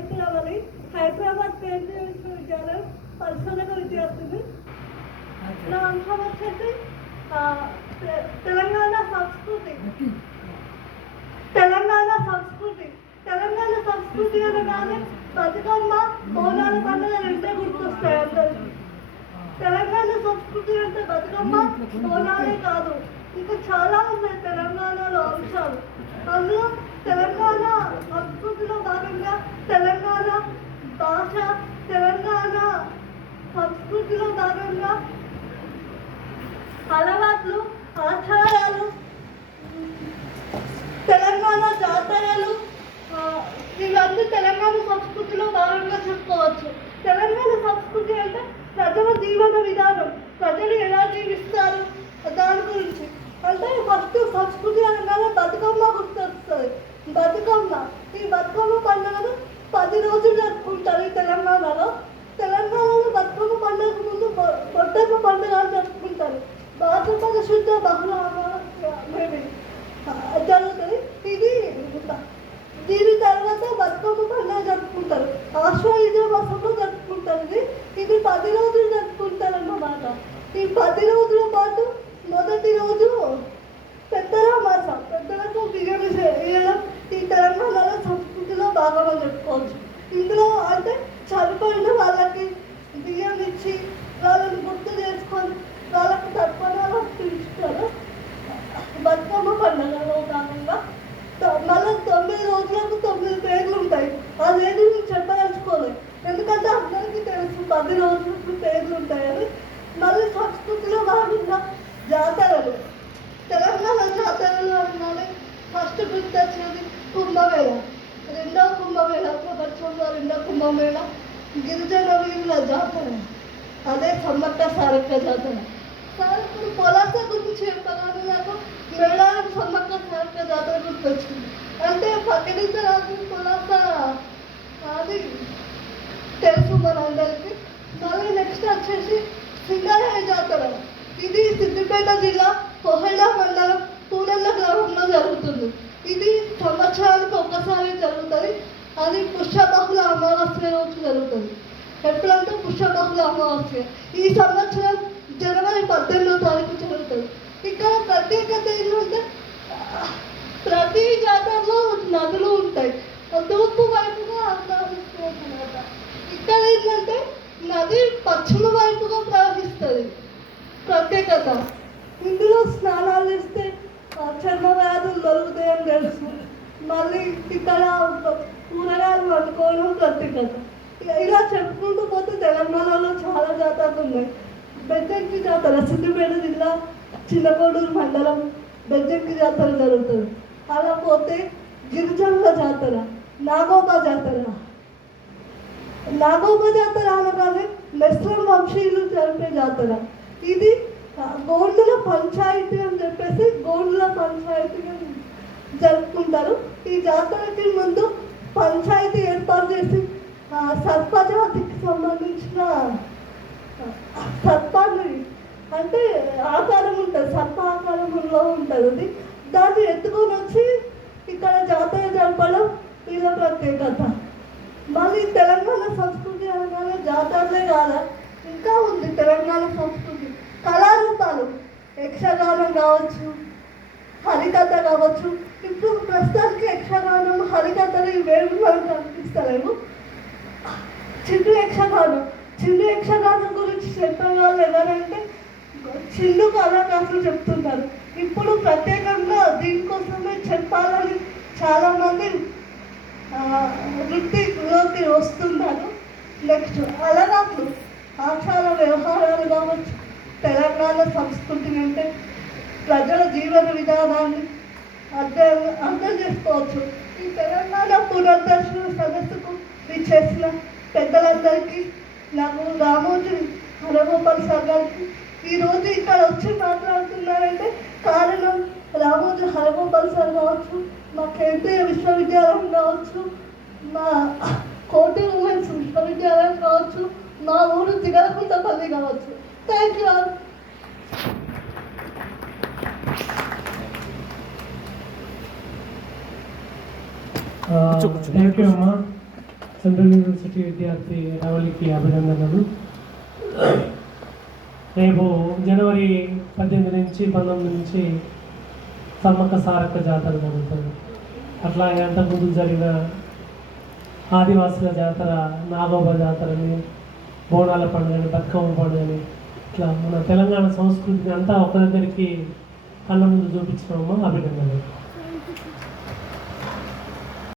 చెప్పుకోవాలి. హైదరాబాద్ కేంద్రీయ విశ్వవిద్యాలయం పరిశోధక విద్యార్థిని. నా అంశం వచ్చేసి తెలంగాణ సంస్కృతి. తెలంగాణ సంస్కృతి అనగానే బతుకమ్మ, బోనాల పండుగ రెండే గుర్తొస్తాయి అందరికీ. తెలంగాణ సంస్కృతి అంటే బతుకమ్మ, బోనాలే కాదు, ఇంకా చాలా ఉన్నాయి తెలంగాణలో అంశాలు. అందులో తెలంగాణ సంస్కృతిలో భాగంగా తెలంగాణ భాష, తెలంగాణ సంస్కృతిలో భాగంగా అలవాట్లు, ఆచారాలు, తెలంగాణ జాతరలు, ఇవన్నీ తెలంగాణ సంస్కృతిలో భాగంగా చెప్పుకోవచ్చు. తెలంగాణ సంస్కృతి అంటే ప్రజల జీవన విధానం, ప్రజలు ఎలా జీవిస్తారు దాని గురించి. అంటే ఫస్ట్ సంస్కృతి అనగానే బతుకమ్మ గుర్తొస్తుంది. ఈ బతుకమ్మ పండుగను 10 రోజులు జరుపుకుంటారు ఈ తెలంగాణలో. బతుకమ్మ పండుగకు ముందు బొడ్డమ్మ పండుగ జరుపుకుంటారు. భాద్రపద శుద్ధ బహుళ జరుగుతుంది. దీని తర్వాత బతుకమ్మ పండుగ జరుపుకుంటారు. ఆశ్వయుజ మాసంలో జరుపుకుంటారు. ఇది 10 రోజులు జరుపుకుంటారు అన్నమాట. ఈ 10 రోజుల పాటు మొదటి రోజు పెద్దరామాసం, పెద్దలకు బియ్యం వేయడం ఈ తెలంగాణలో సంస్కృతిలో భాగంగా చెప్పుకోవచ్చు. ఇందులో అంటే చనిపోయిన వాళ్ళకి బియ్యం ఇచ్చి వాళ్ళని గుర్తు చేసుకొని వాళ్ళకి తర్పణాలు అర్పించుతారు. బతుకమ్మ పండుగలో భాగంగా మళ్ళీ 9 రోజులకు 9 పేర్లు ఉంటాయి. అదేది నేను చెప్పదలుచుకోలేదు, ఎందుకంటే అందరికీ తెలుసు 10 రోజులకు పేర్లు ఉంటాయని. మళ్ళీ సంస్కృతిలో భాగంగా జాతరలు, తెలంగాణ జాతరలు అనగానే ఫస్ట్ గుర్తొచ్చేది కుంభమేళ. రెండో కుంభమేళ, ప్రపంచంలో రెండో కుంభమేళ గిరిజన వీరుల జాతర, అదే సమ్మక్క సారక్క జాతర. సార్ ఇప్పుడు పొలాస గురించి చెప్పగానే నాకు మేడారం సమ్మక్క సారక్క జాతర గుర్తొచ్చింది. అంటే పక్కనింత రాజు పొలాస అది తెలుసు మనందరికీ. మళ్ళీ నెక్స్ట్ వచ్చేసి సింగరేణి జాతర. ఇది సిద్దిపేట జిల్లా కోహెడ మండలం పూనల్ల గ్రామంలో జరుగుతుంది. ఇది సంవత్సరానికి ఒక్కసారి జరుగుతుంది. అది పుష్యబహుళ అమావాస్య రోజు జరుగుతుంది. ఎప్పుడంటే పుష్యబహుళ అమావాస్య ఈ సంవత్సరం జనవరి 18వ తారీఖు జరుగుతుంది. ఇక్కడ ప్రత్యేకత ఏంటంటే ప్రతి జాతరలో నదులు ఉంటాయి. తూర్పు వైపుగా ప్రవహిస్తుంది అన్నమాట. ఇక్కడ ఏంటంటే నది పశ్చిమ వైపుగా ప్రవహిస్తుంది. ప్రత్యేకత ఇందులో స్నానాలు చేస్తే చర్మ వ్యాధులు దొరుకుతాయని తెలుసు. మళ్ళీ ఇక్కడ కూరగాయలు వండుకోవడం ప్రత్యేకత. ఇలా చెప్పుకుంటూ పోతే తెలంగాణలో చాలా జాతరలు ఉన్నాయి. బెజ్జంకి జాతర సిద్దిపేట జిల్లా చిన్నకోడూరు మండలం బెజ్జంకి జాతర జరుగుతుంది. అలా పోతే గిరిజనుల జాతర, నాగోబా జాతర అనగానే మెస్రం వంశీయులు జరిపే జాతర. ఇది గోండుల పంచాయతీ అని చెప్పేసి గోండుల పంచాయతీగా జరుపుకుంటారు. ఈ జాతరకి ముందు పంచాయతీ ఏర్పాటు చేసి సర్పజాతికి సంబంధించిన సర్పాన్ని అంటే ఆకారం ఉంటుంది, సర్ప ఆకారంలో ఉంటుంది. అది దాన్ని ఎత్తుకొని వచ్చి ఇక్కడ జాతర జరపడం వీళ్ళ ప్రత్యేకత. మళ్ళీ తెలంగాణ సంస్కృతి అనగానే జాతరలే కాదా, ఇంకా ఉంది తెలంగాణ సంస్కృతి. కళారూపాలు, యక్షగానం కావచ్చు, హరికథ కావచ్చు. ఇప్పుడు ప్రస్తుతానికి యక్షగానం, హరికథలు ఇవేమి మనకు కనిపిస్తలేవు. చిన్న యక్షగానం గురించి చెప్పే వాళ్ళు ఎవరంటే చిన్న కళాకారులు చెప్తున్నారు. ఇప్పుడు ప్రత్యేకంగా దీనికోసమే చెప్పాలని చాలామంది వృత్తిలోకి వస్తున్నారు. నెక్స్ట్ అలవాట్లు, ఆచార వ్యవహారాలు కావచ్చు. తెలంగాణ సంస్కృతి అంటే ప్రజల జీవన విధానాన్ని అర్థం చేసుకోవచ్చు. ఈ తెలంగాణ పునర్దర్శన సదస్సుకు ఇచ్చేసిన పెద్దలందరికీ, నాకు రామోజీ హరగోపాల్ సార్ గారికి ఈరోజు ఇక్కడ వచ్చి మాట్లాడుతున్నారంటే కారణం రామోజీ హరగోపాల్ సార్ కావచ్చు, మా కేంద్రీయ విశ్వవిద్యాలయం కావచ్చు, మా కోటి ఉమెన్స్ విశ్వవిద్యాలయం కావచ్చు, మా ఊరు జిగరకుంటపల్లి కావచ్చు. Thank you all. Thank you అమ్మా. సెంట్రల్ యూనివర్సిటీ విద్యార్థి రవలికి అభినందనలు. రేపు జనవరి 18 నుంచి 19 నుంచి సమ్మక్క సారక్క జాతర జరుగుతుంది. అట్లాగే అంతకుముందు జరిగిన ఆదివాసుల జాతర, నాగోబ జాతరని, బోనాల పండుగని, బతుకమ్మ పండుగని, ఇట్లా మన తెలంగాణ సంస్కృతిని అంతా ఒక దగ్గరికి కళ్ళ ముందు చూపించినామా, అభినందనలు.